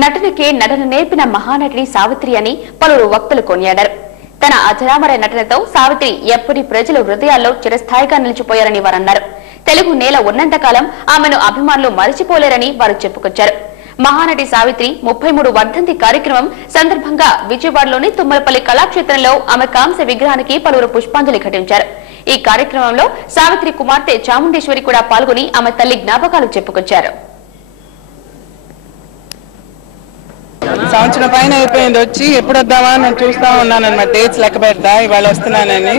నటనకే నటన నేర్పిన మహానటి సావిత్రి అని పలువురు వక్తలు కొనియాడారు. తన అజరామర నటనతో సావిత్రి ఎప్పటి ప్రజల హృదయాల్లో చిరస్థాయిగా నిలిచిపోయారని వారన్నారు. తెలుగు నేల ఉన్నంతకాలం ఆమెను అభిమానులు మరిచిపోలేరని వారు చెప్పుకొచ్చారు. మహానటి సావిత్రి 33 వర్ధంతి కార్యక్రమం సందర్భంగా విజయవాడలోని తుమ్మలపల్లి కళాక్షేత్రంలో ఆమె కాంస్య విగ్రహానికి పలువురు పుష్పాంజలి ఘటించారు. ఈ కార్యక్రమంలో సావిత్రి కుమార్తె చాముండేశ్వరి కూడా పాల్గొని ఆమె తల్లి జ్ఞాపకాలు చెప్పుకొచ్చారు. సంవత్సరం పైన అయిపోయింది వచ్చి ఎప్పుడు వద్దామా నేను చూస్తా ఉన్నాను అన్నమాట. డేట్స్ లెక్క పెడతా ఇవాళ వస్తున్నానని.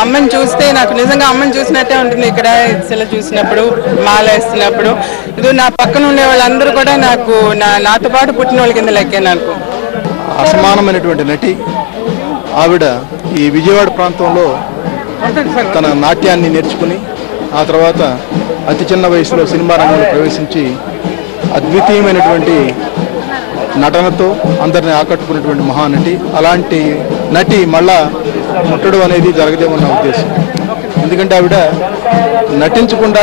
అమ్మని చూస్తే నాకు నిజంగా అమ్మని చూసినట్టే ఉంటుంది. ఇక్కడ ఇట్లా చూసినప్పుడు మాల వేస్తున్నప్పుడు ఇది నా పక్కన ఉండే వాళ్ళందరూ కూడా నాతో పాటు పుట్టిన వాళ్ళ కింద లెక్కే. నాకు అసమానమైనటువంటి నటి ఆవిడ ఈ విజయవాడ ప్రాంతంలో తన నాట్యాన్ని నేర్చుకుని ఆ తర్వాత అతి చిన్న వయసులో సినిమా రంగంలో ప్రవేశించి అద్వితీయమైనటువంటి నటనతో అందరిని ఆకట్టుకున్నటువంటి మహానటి. అలాంటి నటి మళ్ళా ముట్టడం అనేది జరగదేమన్న ఉద్దేశం. ఎందుకంటే ఆవిడ నటించకుండా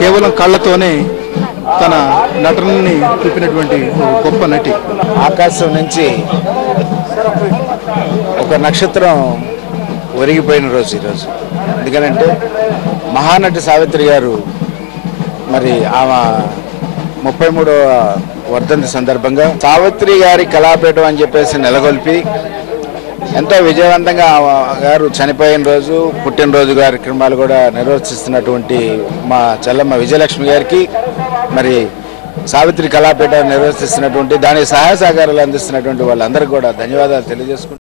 కేవలం కళ్ళతోనే తన నటనని చూపినటువంటి గొప్ప నటి. ఆకాశం నుంచి ఒక నక్షత్రం ఒరిగిపోయిన రోజు ఈరోజు. ఎందుకనంటే మహానటి సావిత్రి గారు మరి ఆమె 33వ వర్ధంతి సందర్భంగా సావిత్రి గారి కళాపీఠం అని చెప్పేసి నెలకొల్పి ఎంతో విజయవంతంగా గారు చనిపోయిన రోజు పుట్టినరోజు కార్యక్రమాలు కూడా నిర్వర్తిస్తున్నటువంటి మా చెల్లమ్మ విజయలక్ష్మి గారికి మరి సావిత్రి కళాపీఠం నిర్వర్తిస్తున్నటువంటి దానికి సహాయ సహకారాలు అందిస్తున్నటువంటి వాళ్ళందరికీ కూడా ధన్యవాదాలు తెలియజేసుకుంటున్నాను.